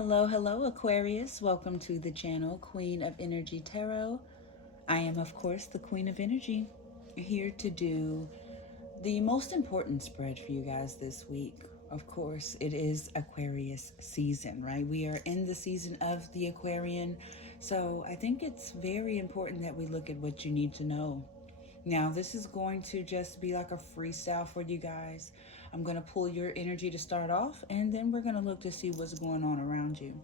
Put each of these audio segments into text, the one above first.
Hello, Aquarius. Welcome to the channel, Queen of Energy Tarot. I am, of course, the Queen of Energy, here to do the most important spread for you guys this week. Of course, it is Aquarius season, right? We are in the season of the Aquarian, so I think it's very important that we look at what you need to know. Now, this is going to just be like a freestyle for you guys. I'm going to pull your energy to start off, and then we're going to look to see what's going on around you.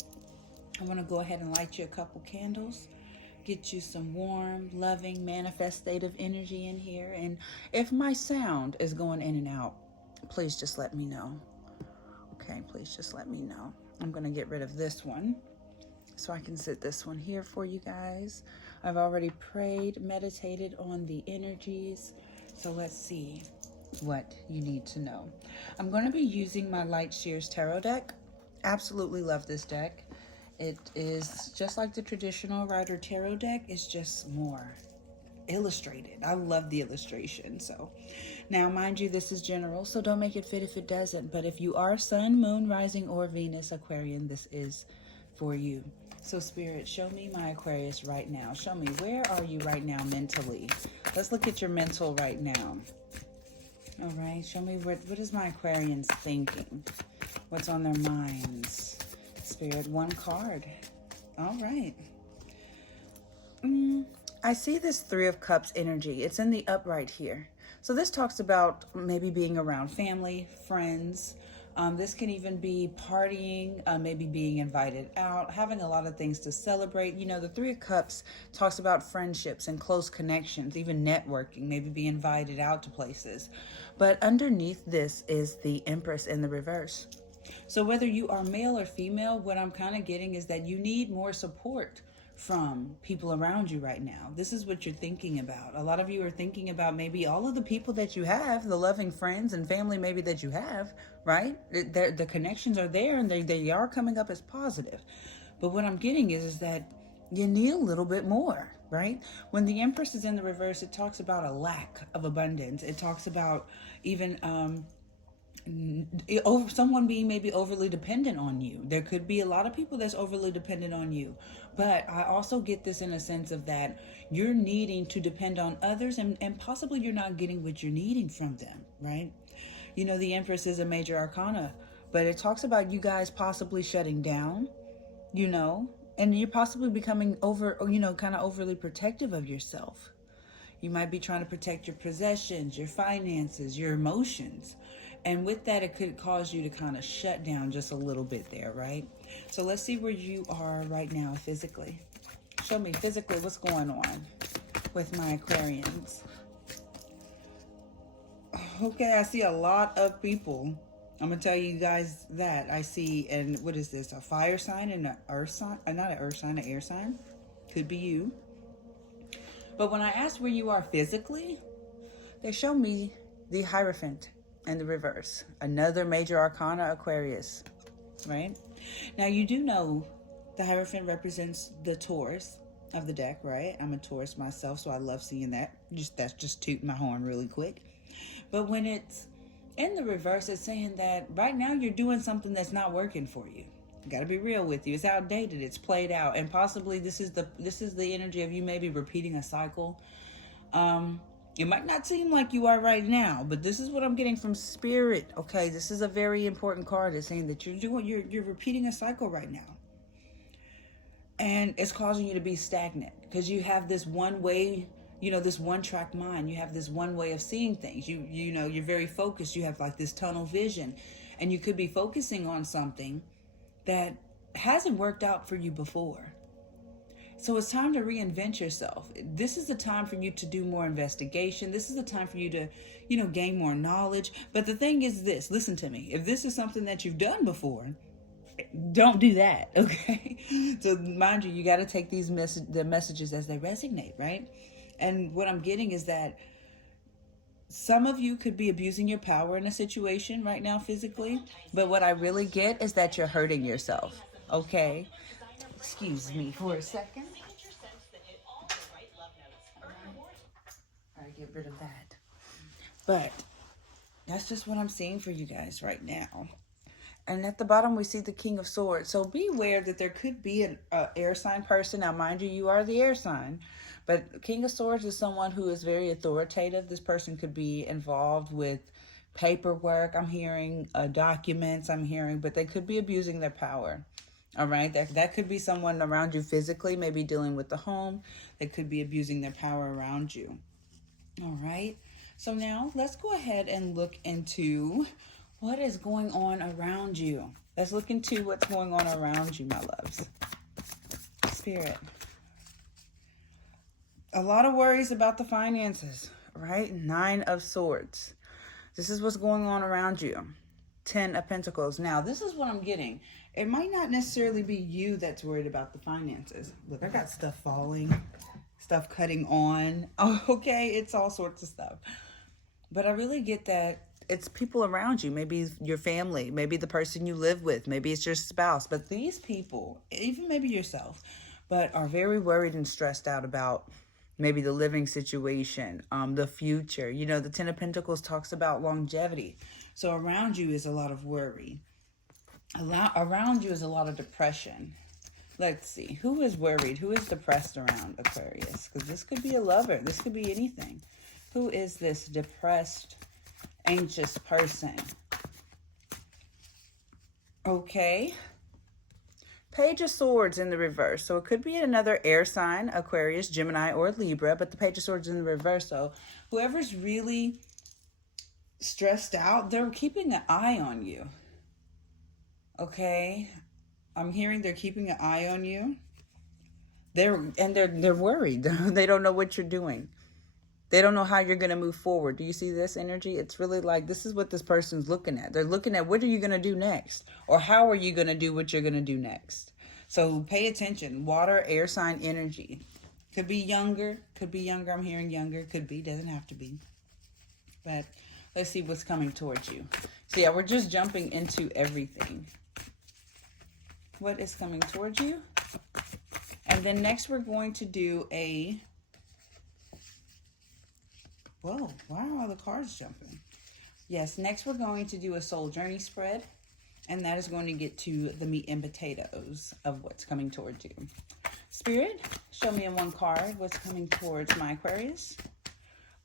I want to go ahead and light you a couple candles, get you some warm, loving, manifestative energy in here. And if my sound is going in and out, please just let me know. Okay, please just let me know. I'm going to get rid of this one so I can sit this one here for you guys. I've already prayed, meditated on the energies. So let's see what you need to know. I'm going to be using my Light Shears Tarot deck. Absolutely love this deck. It is just like the traditional Rider Tarot deck. It's just more illustrated. I love the illustration. So now, mind you, this is general, so don't make it fit if it doesn't. But if you are Sun, Moon, Rising, or Venus Aquarian, this is for you. So Spirit, show me my Aquarius right now. Show me, where are you right now mentally? Let's look at your mental right now. All right, show me what is my Aquarians thinking? What's on their minds? Spirit, one card. All right. I see this Three of Cups energy. It's in the upright here. So this talks about maybe being around family, friends. This can even be partying, maybe being invited out, having a lot of things to celebrate. You know, the Three of Cups talks about friendships and close connections, even networking, maybe be invited out to places. But underneath this is the Empress in the reverse. So whether you are male or female, what I'm kind of getting is that you need more support from people around you right now. This is what you're thinking about. A lot of you are thinking about maybe all of the people that you have, the loving friends and family maybe that you have, right? The connections are there and they are coming up as positive. But what I'm getting is that you need a little bit more, right? When the Empress is in the reverse, it talks about a lack of abundance. It talks about even someone being maybe overly dependent on you. There could be a lot of people that's overly dependent on you, but I also get this in a sense of that you're needing to depend on others, and possibly you're not getting what you're needing from them, right? You know, the Empress is a major arcana, but it talks about you guys possibly shutting down, you know, and you're possibly becoming kind of overly protective of yourself. You might be trying to protect your possessions, your finances, your emotions. And with that, it could cause you to kind of shut down just a little bit there, right? So let's see where you are right now physically. Show me physically what's going on with my Aquarians. Okay, I see a lot of people. I'm going to tell you guys that. I see, and what is this? A fire sign and an earth sign? Not an earth sign, an air sign. Could be you. But when I asked where you are physically, they show me the Hierophant and the reverse. Another major arcana, Aquarius, right? Now, you do know the Hierophant represents the Taurus of the deck, right? I'm a Taurus myself, so I love seeing that. That's just tooting my horn really quick. But when it's in the reverse, it's saying that right now you're doing something that's not working for you. Got to be real with you. It's outdated. It's played out, and possibly this is the energy of you maybe repeating a cycle. It might not seem like you are right now, but this is what I'm getting from Spirit. Okay, this is a very important card. It's saying that you're repeating a cycle right now, and it's causing you to be stagnant because you have this one way, this one track mind. You have this one way of seeing things. You're very focused. You have like this tunnel vision, and you could be focusing on something that hasn't worked out for you before. So it's time to reinvent yourself. This is the time for you to do more investigation. This is the time for you to, gain more knowledge. But the thing is this, listen to me. If this is something that you've done before, don't do that, okay? So mind you, you got to take the messages as they resonate, right? And what I'm getting is that some of you could be abusing your power in a situation right now physically. But what I really get is that you're hurting yourself, okay? Excuse me for a second. All right, get rid of that. But that's just what I'm seeing for you guys right now. And at the bottom, we see the King of Swords. So be aware that there could be an air sign person. Now, mind you, you are the air sign. But King of Swords is someone who is very authoritative. This person could be involved with paperwork. I'm hearing documents. I'm hearing, but they could be abusing their power. All right. That could be someone around you physically, maybe dealing with the home. They could be abusing their power around you. All right. So now let's go ahead and look into what is going on around you. Let's look into what's going on around you, my loves. Spirit. A lot of worries about the finances, right? 9 of Swords. This is what's going on around you. 10 of Pentacles. Now, this is what I'm getting. It might not necessarily be you that's worried about the finances. Look, I got stuff falling, stuff cutting on. Oh, okay, it's all sorts of stuff. But I really get that it's people around you. Maybe your family, maybe the person you live with, maybe it's your spouse. But these people, even maybe yourself, but are very worried and stressed out about maybe the living situation, the future. You know, the 10 of Pentacles talks about longevity. So around you is a lot of worry. Around you is a lot of depression. Let's see. Who is worried? Who is depressed around Aquarius? Because this could be a lover. This could be anything. Who is this depressed, anxious person? Okay. Page of Swords in the reverse. So it could be another air sign, Aquarius, Gemini, or Libra, but the Page of Swords in the reverse. So whoever's really stressed out, they're keeping an eye on you. Okay? I'm hearing they're keeping an eye on you. They're worried. They don't know what you're doing. They don't know how you're going to move forward. Do you see this energy? It's really like this is what this person's looking at. They're looking at what are you going to do next? Or how are you going to do what you're going to do next? So pay attention. Water, air sign energy. Could be younger. Could be younger. I'm hearing younger. Could be. Doesn't have to be. But let's see what's coming towards you. So yeah, we're just jumping into everything. What is coming towards you? And then next we're going to do a... Whoa, why are all the cards jumping? Yes, next we're going to do a soul journey spread. And that is going to get to the meat and potatoes of what's coming towards you. Spirit, show me in one card what's coming towards my Aquarius.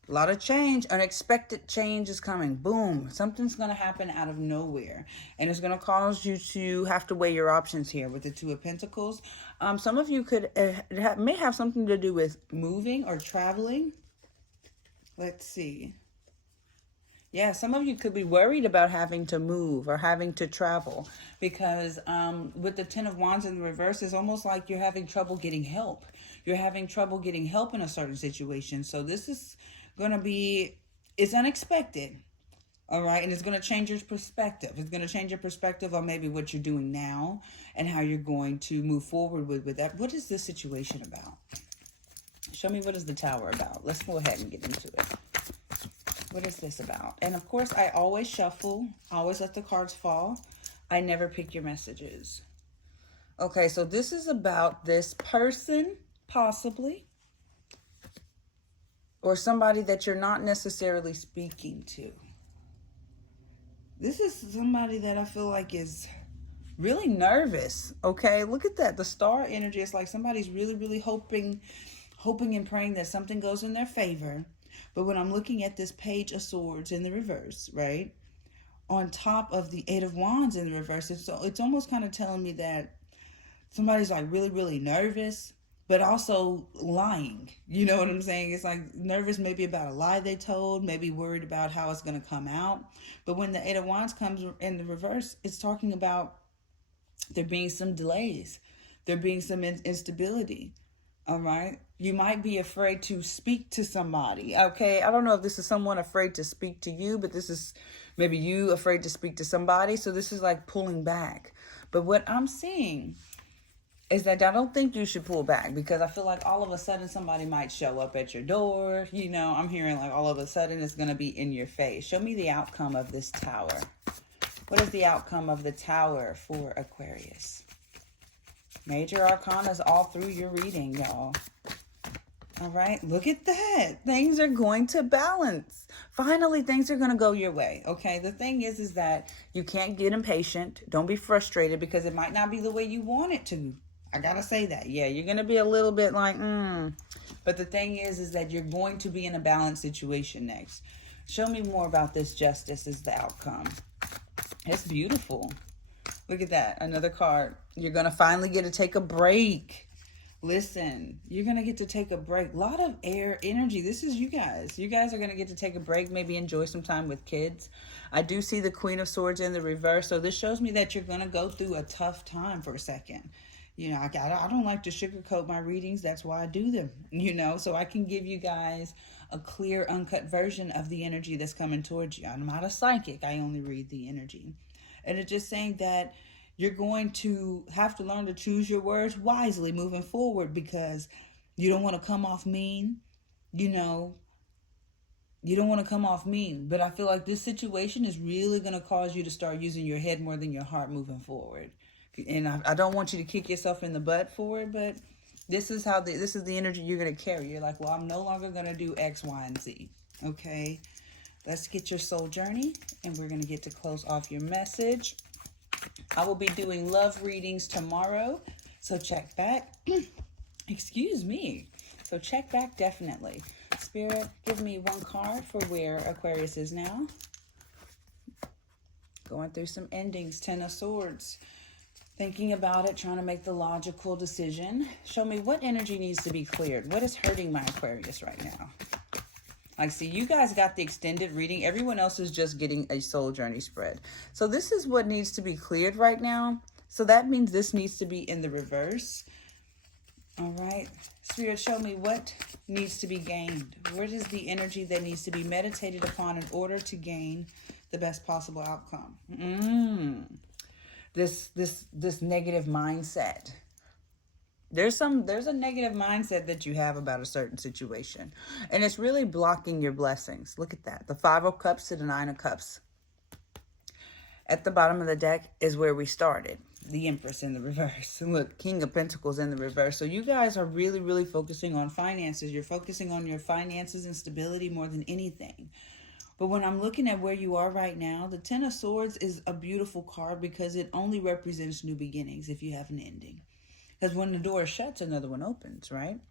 A lot of change, unexpected change is coming. Boom, something's going to happen out of nowhere. And it's going to cause you to have to weigh your options here with the 2 of Pentacles. Some of you could may have something to do with moving or traveling. Let's see. Yeah, some of you could be worried about having to move or having to travel because with the 10 of Wands in the reverse, it's almost like you're having trouble getting help. You're having trouble getting help in a certain situation. So this is going to be, it's unexpected. All right. And it's going to change your perspective. It's going to change your perspective on maybe what you're doing now and how you're going to move forward with that. What is this situation about? Show me what is the Tower about. Let's go ahead and get into it. What is this about? And of course, I always shuffle. I always let the cards fall. I never pick your messages. Okay, so this is about this person, possibly. Or somebody that you're not necessarily speaking to. This is somebody that I feel like is really nervous. Okay, look at that. The star energy is like somebody's really, really hoping and praying that something goes in their favor. But when I'm looking at this Page of Swords in the reverse, right? On top of the 8 of Wands in the reverse, it's almost kind of telling me that somebody's like really, really nervous, but also lying. You know what I'm saying? It's like nervous maybe about a lie they told, maybe worried about how it's going to come out. But when the 8 of Wands comes in the reverse, it's talking about there being some delays. There being some instability. All right. You might be afraid to speak to somebody. Okay. I don't know if this is someone afraid to speak to you, but this is maybe you afraid to speak to somebody. So this is like pulling back. But what I'm seeing is that I don't think you should pull back because I feel like all of a sudden somebody might show up at your door. You know, I'm hearing like all of a sudden it's going to be in your face. Show me the outcome of this Tower. What is the outcome of the Tower for Aquarius? Major Arcana is all through your reading, y'all. All right, look at that. Things are going to balance. Finally, things are going to go your way. Okay, the thing is that you can't get impatient. Don't be frustrated because it might not be the way you want it to. I got to say that. Yeah, you're going to be a little bit like, But the thing is that you're going to be in a balanced situation next. Show me more about this. Justice is the outcome. It's beautiful. Look at that. Another card. You're going to finally get to take a break. Listen, you're going to get to take a break. A lot of air energy. This is you guys. You guys are going to get to take a break, maybe enjoy some time with kids. I do see the Queen of Swords in the reverse. So this shows me that you're going to go through a tough time for a second. You know, I don't like to sugarcoat my readings. That's why I do them, you know, so I can give you guys a clear, uncut version of the energy that's coming towards you. I'm not a psychic. I only read the energy. And it's just saying that you're going to have to learn to choose your words wisely moving forward because you don't want to come off mean, you know. You don't want to come off mean. But I feel like this situation is really going to cause you to start using your head more than your heart moving forward. And I don't want you to kick yourself in the butt for it, but this is the energy you're going to carry. You're like, well, I'm no longer going to do X, Y, and Z. Okay, let's get your soul journey, and we're going to get to close off your message. I will be doing love readings tomorrow, so check back. Excuse me. So check back definitely. Spirit, give me one card for where Aquarius is now. Going through some endings. 10 of Swords. Thinking about it, trying to make the logical decision. Show me what energy needs to be cleared. What is hurting my Aquarius right now? Like, see, you guys got the extended reading. Everyone else is just getting a soul journey spread. So this is what needs to be cleared right now. So that means this needs to be in the reverse. All right. Spirit, show me what needs to be gained. What is the energy that needs to be meditated upon in order to gain the best possible outcome? This negative mindset. There's a negative mindset that you have about a certain situation, and it's really blocking your blessings. Look at that. The 5 of Cups to the 9 of Cups. At the bottom of the deck is where we started. The Empress in the reverse. Look, King of Pentacles in the reverse. So you guys are really, really focusing on finances. You're focusing on your finances and stability more than anything. But when I'm looking at where you are right now, the 10 of Swords is a beautiful card because it only represents new beginnings if you have an ending. Because when the door shuts, another one opens, right?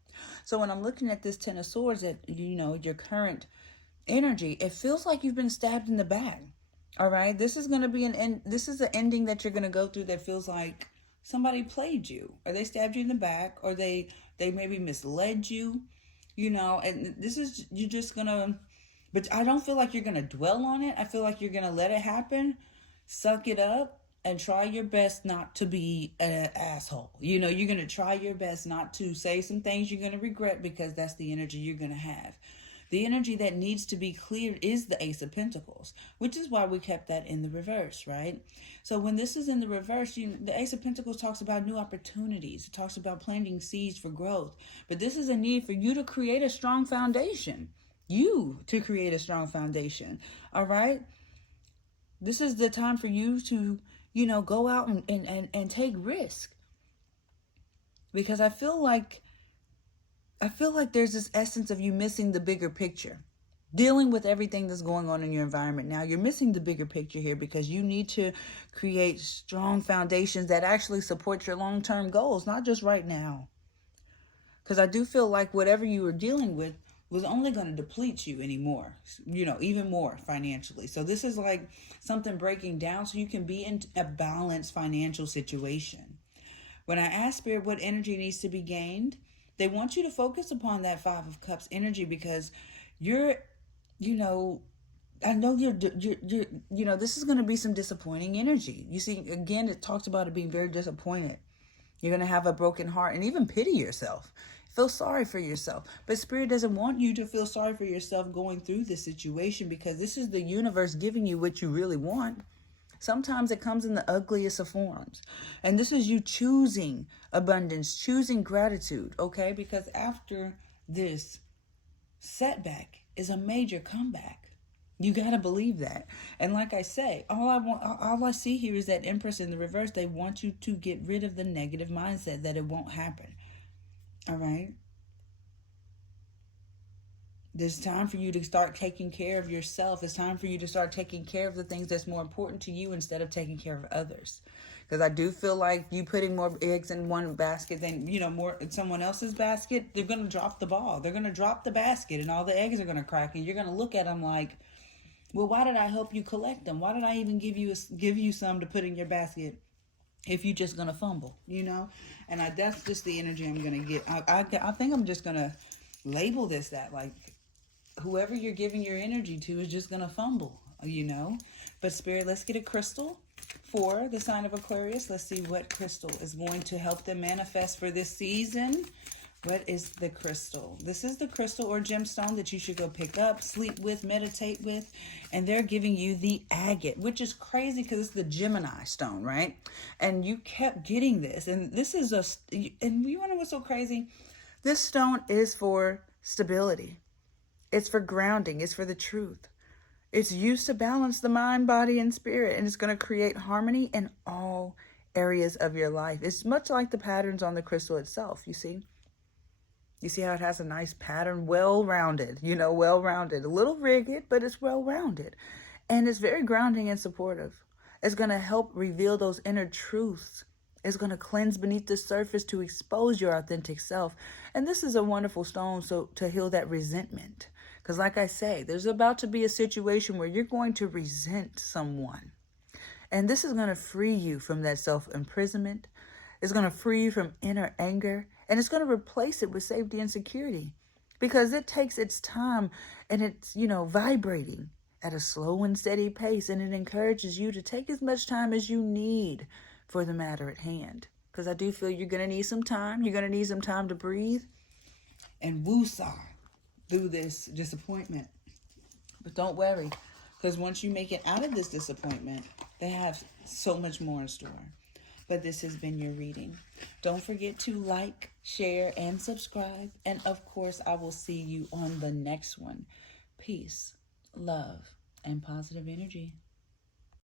So when I'm looking at this 10 of Swords, at, you know, your current energy, it feels like you've been stabbed in the back. All right? This is going to be this is an ending that you're going to go through that feels like somebody played you, or they stabbed you in the back, or they maybe misled you, you know, and this is, you're just going to... But I don't feel like you're going to dwell on it. I feel like you're going to let it happen, suck it up, and try your best not to be an asshole. You know, you're going to try your best not to say some things you're going to regret because that's the energy you're going to have. The energy that needs to be cleared is the Ace of Pentacles, which is why we kept that in the reverse, right? So when this is in the reverse, the Ace of Pentacles talks about new opportunities. It talks about planting seeds for growth. But this is a need for you to create a strong foundation. To create a strong foundation. All right. This is the time for you to, you know, go out and take risk. Because I feel like there's this essence of you missing the bigger picture. Dealing with everything that's going on in your environment now, you're missing the bigger picture here because you need to create strong foundations that actually support your long-term goals, not just right now. Because I do feel like whatever you were dealing with was only going to deplete you anymore, you know, even more financially. So this is like something breaking down so you can be in a balanced financial situation. When I ask Spirit what energy needs to be gained, they want you to focus upon that 5 of Cups energy because you're, you know, I know you're you know, this is going to be some disappointing energy. You see, again, it talks about it being very disappointed. You're going to have a broken heart and even pity yourself. Feel sorry for yourself. But Spirit doesn't want you to feel sorry for yourself going through this situation because this is the universe giving you what you really want. Sometimes it comes in the ugliest of forms. And this is you choosing abundance, choosing gratitude, okay? Because after this setback is a major comeback. You got to believe that. And like I say, all I see here is that Empress in the reverse. They want you to get rid of the negative mindset that it won't happen. All right. There's time for you to start taking care of yourself. It's time for you to start taking care of the things that's more important to you instead of taking care of others. Because I do feel like you putting more eggs in one basket than, more in someone else's basket, they're going to drop the ball. They're going to drop the basket and all the eggs are going to crack. And you're going to look at them like, well, why did I help you collect them? Why did I even give you some to put in your basket if you're just going to fumble, And that's just the energy I'm going to get. I think I'm just going to label this that, like, whoever you're giving your energy to is just going to fumble, But Spirit, let's get a crystal for the sign of Aquarius. Let's see what crystal is going to help them manifest for this season. What is the crystal? This is the crystal or gemstone that you should go pick up, sleep with, meditate with. And they're giving you the agate, which is crazy because it's the Gemini stone, right? And you kept getting this. And this is and you want to know what's so crazy? This stone is for stability. It's for grounding. It's for the truth. It's used to balance the mind, body, and spirit. And it's going to create harmony in all areas of your life. It's much like the patterns on the crystal itself, you see? You see how it has a nice pattern, well-rounded, well-rounded. A little rigid, but it's well-rounded. And it's very grounding and supportive. It's going to help reveal those inner truths. It's going to cleanse beneath the surface to expose your authentic self. And this is a wonderful stone to heal that resentment. Because like I say, there's about to be a situation where you're going to resent someone. And this is going to free you from that self-imprisonment. It's going to free you from inner anger. And it's going to replace it with safety and security. Because it takes its time and it's, vibrating at a slow and steady pace. And it encourages you to take as much time as you need for the matter at hand. Because I do feel you're going to need some time. You're going to need some time to breathe and woosah through this disappointment. But don't worry, because once you make it out of this disappointment, they have so much more in store. But this has been your reading. Don't forget to like, share, and subscribe. And of course, I will see you on the next one. Peace, love, and positive energy.